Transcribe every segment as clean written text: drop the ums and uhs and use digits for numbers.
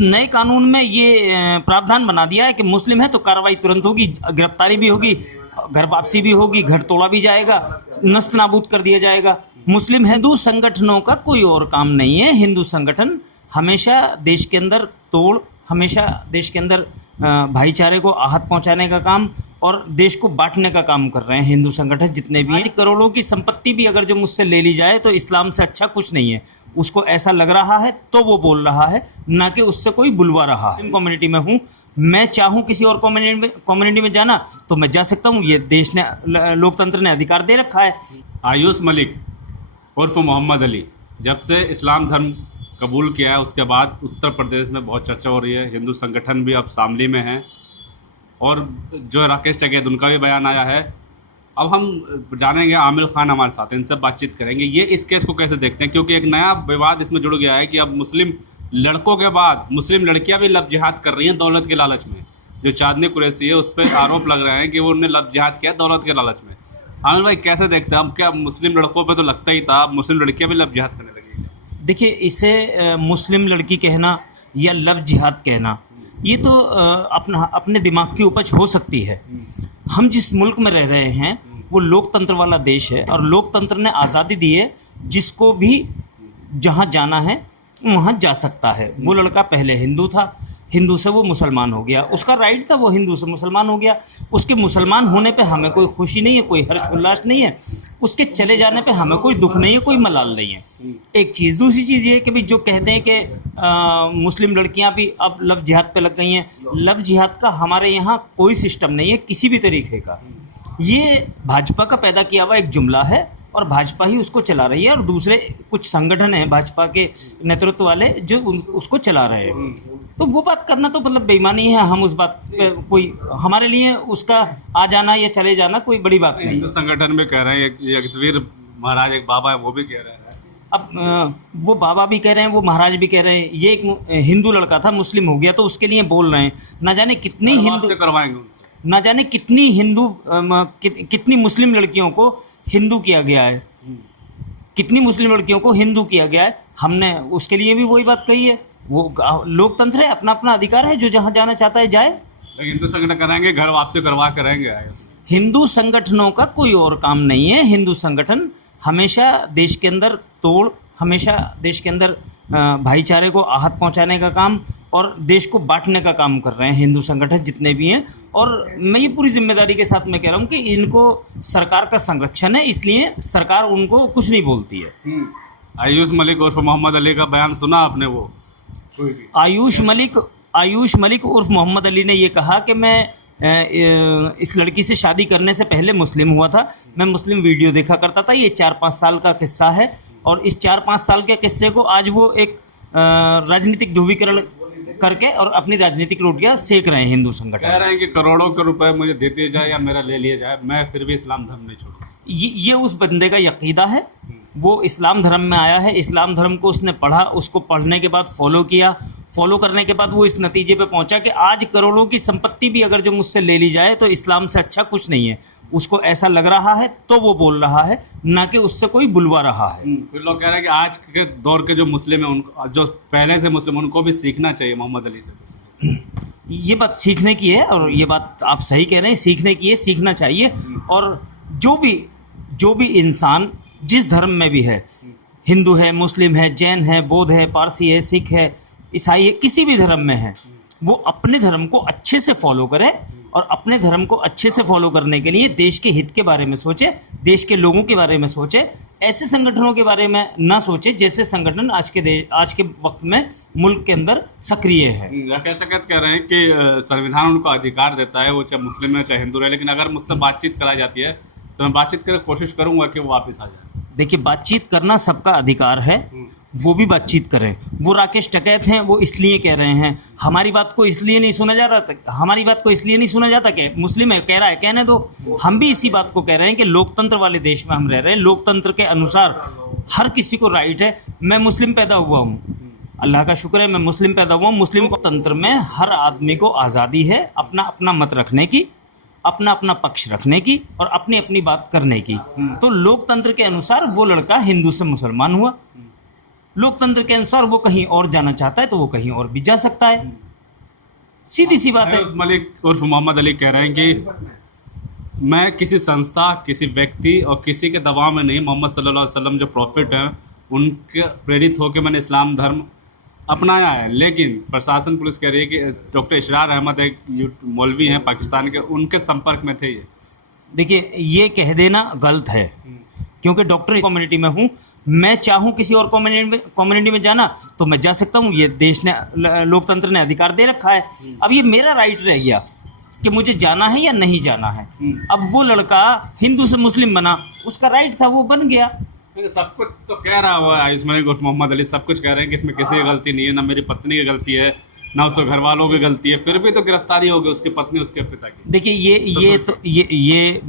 नए कानून में ये प्रावधान बना दिया है कि मुस्लिम है तो कार्रवाई तुरंत होगी, गिरफ्तारी भी होगी, घर वापसी भी होगी, घर तोड़ा भी जाएगा, नस्त नाबूद कर दिया जाएगा। मुस्लिम हिंदू संगठनों का कोई और काम नहीं है। हिंदू संगठन हमेशा देश के अंदर तोड़, हमेशा देश के अंदर भाईचारे को आहत पहुंचाने का काम और देश को बांटने का काम कर रहे हैं हिंदू संगठन जितने भी हैं। करोड़ों की संपत्ति भी अगर जो मुझसे ले ली जाए तो इस्लाम से अच्छा कुछ नहीं है। उसको ऐसा लग रहा है तो वो बोल रहा है, ना कि उससे कोई बुलवा रहा है। कम्युनिटी में हूँ, मैं चाहूँ किसी और कम्युनिटी में जाना तो मैं जा सकता हूँ। ये देश ने, लोकतंत्र ने अधिकार दे रखा है। आयुष मलिक उर्फ मोहम्मद अली जब से इस्लाम धर्म कबूल किया है उसके बाद उत्तर प्रदेश में बहुत चर्चा हो रही है। हिंदू संगठन भी अब शामली में हैं और जो राकेश टिकैत उनका भी बयान आया है। अब हम जानेंगे, आमिर खान हमारे साथ, इनसे बातचीत करेंगे। ये इस केस को कैसे देखते हैं, क्योंकि एक नया विवाद इसमें जुड़ गया है कि अब मुस्लिम लड़कों के बाद मुस्लिम लड़कियां भी लव जिहाद कर रही हैं दौलत के लालच में। जो चांदनी कुरैशी है उस पर आरोप लग रहे हैं कि वो उन्होंने लव जिहाद किया दौलत के लालच में। आमिर भाई कैसे देखते हैं, हम क्या मुस्लिम लड़कों पर तो लगता ही था, अब मुस्लिम लड़कियाँ भी लव जिहाद करने लगी? देखिए, इसे मुस्लिम लड़की कहना या लव जिहाद कहना, ये तो अपने दिमाग की उपज हो सकती है। हम जिस मुल्क में रह रहे हैं वो लोकतंत्र वाला देश है और लोकतंत्र ने आज़ादी दी है, जिसको भी जहाँ जाना है वहाँ जा सकता है। वो लड़का पहले हिंदू था, हिंदू से वो मुसलमान हो गया, उसका राइट था, वो हिंदू से मुसलमान हो गया। उसके मुसलमान होने पे हमें कोई खुशी नहीं है, कोई हर्ष उल्लास नहीं है। उसके चले जाने पे हमें कोई दुख नहीं है, कोई मलाल नहीं है। एक चीज़। दूसरी चीज़ ये कि भाई जो कहते हैं कि मुस्लिम लड़कियां भी अब लव जिहाद पे लग गई हैं, लव जिहाद का हमारे यहाँ कोई सिस्टम नहीं है किसी भी तरीके का। ये भाजपा का पैदा किया हुआ एक जुमला है और भाजपा ही उसको चला रही है और दूसरे कुछ संगठन हैं भाजपा के नेतृत्व वाले जो उसको चला रहे हैं। तो वो बात करना तो मतलब बेईमानी है। हम उस बात पे कोई, हमारे लिए उसका आ जाना या चले जाना कोई बड़ी बात नहीं। हिंदू संगठन में कह रहे हैं, यज्ञवीर महाराज एक बाबा है वो भी कह रहे हैं। अब वो बाबा भी कह रहे हैं, वो महाराज भी कह रहे हैं। ये एक हिंदू लड़का था, मुस्लिम हो गया तो उसके लिए बोल रहे हैं। ना जाने कितनी हिंदू करवाएंगे, ना जाने कितनी हिंदू कितनी मुस्लिम लड़कियों को हिंदू किया गया है, कितनी मुस्लिम लड़कियों को हिंदू किया गया है। हमने उसके लिए भी वही बात कही है। वो लोकतंत्र है, अपना अपना अधिकार है, जो जहाँ जाना चाहता है जाए। लेकिन हिंदू संगठन कराएंगे, घर वापसी करवा करेंगे। हिंदू संगठनों का कोई और काम नहीं है। हिंदू संगठन हमेशा देश के अंदर तोड़, हमेशा देश के अंदर भाईचारे को आहत पहुंचाने का काम और देश को बांटने का काम कर रहे हैं हिंदू संगठन जितने भी हैं। और मैं ये पूरी जिम्मेदारी के साथ मैं कह रहा हूँ कि इनको सरकार का संरक्षण है, इसलिए सरकार उनको कुछ नहीं बोलती है। आयुष मलिक उर्फ मोहम्मद अली का बयान सुना आपने? वो आयुष मलिक उर्फ मोहम्मद अली ने ये कहा कि मैं इस लड़की से शादी करने से पहले मुस्लिम हुआ था, मैं मुस्लिम वीडियो देखा करता था। ये 4-5 साल का किस्सा है और इस 4-5 साल के किस्से को आज वो एक राजनीतिक ध्रुवीकरण करके और अपनी राजनीतिक रोटियां सेक रहे हैं हिंदू संगठन। कह रहे हैं कि करोड़ों के रुपए मुझे दे दिए जाए या मेरा ले लिया जाए, मैं फिर भी इस्लाम धर्म नहीं छोड़ूंगा। ये उस बंदे का यकीदा है। वो इस्लाम धर्म में आया है, इस्लाम धर्म को उसने पढ़ा, उसको पढ़ने के बाद फॉलो किया, फॉलो करने के बाद वो इस नतीजे पे पहुंचा कि आज करोड़ों की संपत्ति भी अगर जो मुझसे ले ली जाए तो इस्लाम से अच्छा कुछ नहीं है। उसको ऐसा लग रहा है तो वो बोल रहा है, ना कि उससे कोई बुलवा रहा है। फिर लोग कह रहे हैं कि आज के दौर के जो मुस्लिम हैं, उनको, जो पहले से मुस्लिम, उनको भी सीखना चाहिए मोहम्मद अली से। ये बात सीखने की है और ये बात आप सही कह रहे हैं, सीखने की है, सीखना चाहिए। और जो भी इंसान जिस धर्म में भी है, हिंदू है, मुस्लिम है, जैन है, बौद्ध है, पारसी है, सिख है, ईसाई है, किसी भी धर्म में है, वो अपने धर्म को अच्छे से फॉलो करे और अपने धर्म को अच्छे से फॉलो करने के लिए देश के हित के बारे में सोचे, देश के लोगों के बारे में सोचे। ऐसे संगठनों के बारे में ना सोचे जैसे संगठन आज के वक्त में मुल्क के अंदर सक्रिय है। राकेश टिकैत कह रहे हैं कि संविधान उनको अधिकार देता है, वो चाहे मुस्लिम है चाहे हिंदू रहे, लेकिन अगर मुझसे बातचीत कराई जाती है तो मैं बातचीत करके कोशिश करूंगा कि वो वापस आ जाए। देखिए, बातचीत करना सबका अधिकार है, वो भी बातचीत करें। वो राकेश टिकैत हैं, वो इसलिए कह रहे हैं हमारी बात को इसलिए नहीं सुना जा रहा था, हमारी बात को इसलिए नहीं सुना जाता कि मुस्लिम है, कह रहा है, कहने दो। हम भी इसी बात को कह रहे हैं कि लोकतंत्र वाले देश में हम रह रहे हैं, लोकतंत्र के अनुसार हर किसी को राइट है। मैं मुस्लिम पैदा हुआ हूँ, अल्लाह का शुक्र है मैं मुस्लिम पैदा हुआ हूँ। मुस्लिम तंत्र में हर आदमी को आज़ादी है अपना अपना मत रखने की, अपना अपना पक्ष रखने की और अपनी अपनी बात करने की। तो लोकतंत्र के अनुसार वो लड़का हिंदू से मुसलमान हुआ, लोकतंत्र के अनुसार वो कहीं और जाना चाहता है तो वो कहीं और भी जा सकता है, सीधी सी बात है। हायूस मलिक उर्फ मोहम्मद अली कह रहे हैं कि मैं किसी संस्था, किसी व्यक्ति और किसी के दबाव में नहीं, मोहम्मद सल्लल्लाहु अलैहि वसल्लम जो प्रॉफिट हैं उनके प्रेरित होकर मैंने इस्लाम धर्म अपनाया है। लेकिन प्रशासन, पुलिस कह रही है कि डॉक्टर इशरार अहमद एक मौलवी हैं पाकिस्तान के, उनके संपर्क में थे ये। देखिए, ये कह देना गलत है, क्योंकि डॉक्टर कम्युनिटी में हूँ, मैं चाहूँ किसी और कम्युनिटी में जाना तो मैं जा सकता हूँ, ये देश ने, लोकतंत्र ने अधिकार दे रखा है। अब ये मेरा राइट रह गया कि मुझे जाना है या नहीं जाना है। अब वो लड़का हिंदू से मुस्लिम बना, उसका राइट था, वो बन गया। सब कुछ तो कह रहा हुआ है हायूस मलिक उर्फ मोहम्मद अली, सब कुछ कह रहे हैं कि इसमें किसी की गलती नहीं है, ना मेरी पत्नी की गलती है, ना उसके घर वालों की गलती है, फिर भी तो गिरफ्तारी हो गई उसकी पत्नी, उसके पिता की। देखिए, ये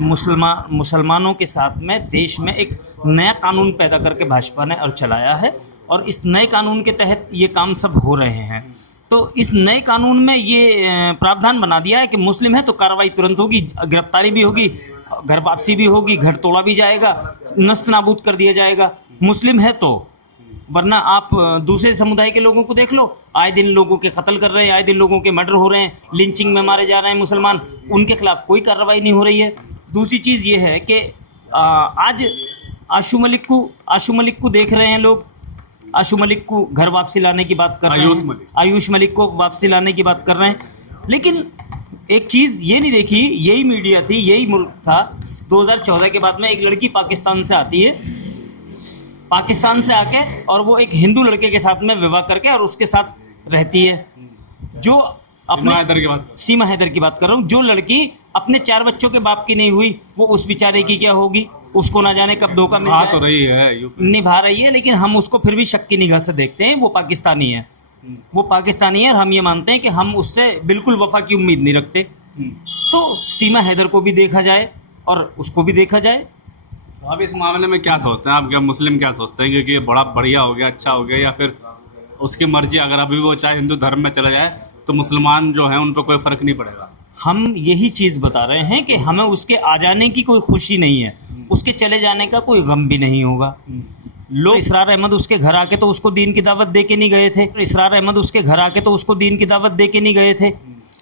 मुसलमानों के साथ में देश में एक नया कानून पैदा करके भाजपा ने और चलाया है, और इस नए कानून के तहत ये काम सब हो रहे हैं। तो इस नए कानून में ये प्रावधान बना दिया है कि मुस्लिम है तो कार्रवाई तुरंत होगी, गिरफ्तारी भी होगी, घर वापसी भी होगी, घर तोड़ा भी जाएगा, नस्त नाबूद कर दिया जाएगा, मुस्लिम है तो। वरना आप दूसरे समुदाय के लोगों को देख लो, आए दिन लोगों के कत्ल कर रहे हैं, आए दिन लोगों के मर्डर हो रहे हैं, लिंचिंग में मारे जा रहे हैं मुसलमान, उनके खिलाफ कोई कार्रवाई नहीं हो रही है। दूसरी चीज़ ये है कि आज आशू मलिक को देख रहे हैं लोग, आशू मलिक को घर वापसी लाने की बात कर रहे हैं, आयुष मलिक को वापसी लाने की बात कर रहे हैं। लेकिन एक चीज़ ये नहीं देखी, यही मीडिया थी, यही मुल्क था, 2014 के बाद में एक लड़की पाकिस्तान से आती है, पाकिस्तान से आके और वो एक हिंदू लड़के के साथ में विवाह करके और उसके साथ रहती है, जो अपने सीमा हैदर की बात कर रहा हूँ, जो लड़की अपने 4 बच्चों के बाप की नहीं हुई, वो उस बेचारे की क्या होगी, उसको ना जाने कब धोखा मिल जाए। तो रही है, निभा रही है, लेकिन हम उसको फिर भी शक की निगाह से देखते हैं। वो पाकिस्तानी है, वो पाकिस्तानी है, और हम ये मानते हैं कि हम उससे बिल्कुल वफा की उम्मीद नहीं रखते। तो सीमा हैदर को भी देखा जाए और उसको भी देखा जाए। तो अब इस मामले में क्या सोचते हैं आप, क्या मुस्लिम क्या सोचते हैं, क्योंकि बड़ा बढ़िया हो गया, अच्छा हो गया, या फिर उसकी मर्जी, अगर अभी वो चाहे हिंदू धर्म में चला जाए तो मुसलमान जो हैं उन पर कोई फ़र्क नहीं पड़ेगा? हम यही चीज़ बता रहे हैं कि हमें उसके आ जाने की कोई खुशी नहीं है, उसके चले जाने का कोई गम भी नहीं होगा। लोग इसरार अहमद उसके घर आके तो उसको दीन की दावत दे के नहीं गए थे, इसरार अहमद उसके घर आके तो उसको दीन की दावत दे के नहीं गए थे,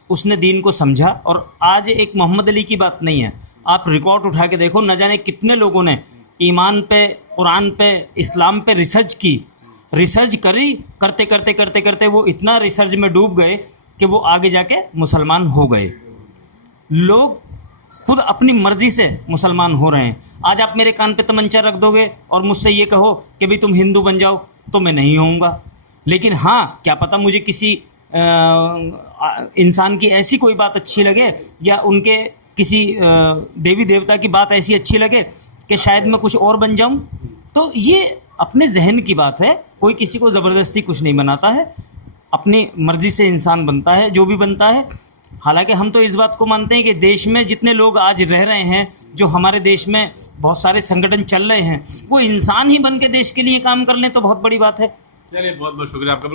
उसने दीन को समझा। और आज एक मोहम्मद अली की बात नहीं है, आप रिकॉर्ड उठा के देखो, न जाने कितने लोगों ने ईमान पे, कुरान पे, इस्लाम पे रिसर्च करी, करते वो इतना रिसर्च में डूब गए कि वो आगे जाके मुसलमान हो गए। लोग खुद अपनी मर्जी से मुसलमान हो रहे हैं। आज आप मेरे कान पे तमंचा रख दोगे और मुझसे ये कहो कि भाई तुम हिंदू बन जाओ, तो मैं नहीं होऊंगा। लेकिन हाँ, क्या पता मुझे किसी इंसान की ऐसी कोई बात अच्छी लगे, या उनके किसी देवी देवता की बात ऐसी अच्छी लगे कि शायद मैं कुछ और बन जाऊं। तो ये अपने जहन की बात है, कोई किसी को ज़बरदस्ती कुछ नहीं बनाता है, अपनी मर्जी से इंसान बनता है जो भी बनता है। हालांकि हम तो इस बात को मानते हैं कि देश में जितने लोग आज रह रहे हैं, जो हमारे देश में बहुत सारे संगठन चल रहे हैं, वो इंसान ही बन के देश के लिए काम कर लें तो बहुत बड़ी बात है। चलिए, बहुत बहुत शुक्रिया आपका।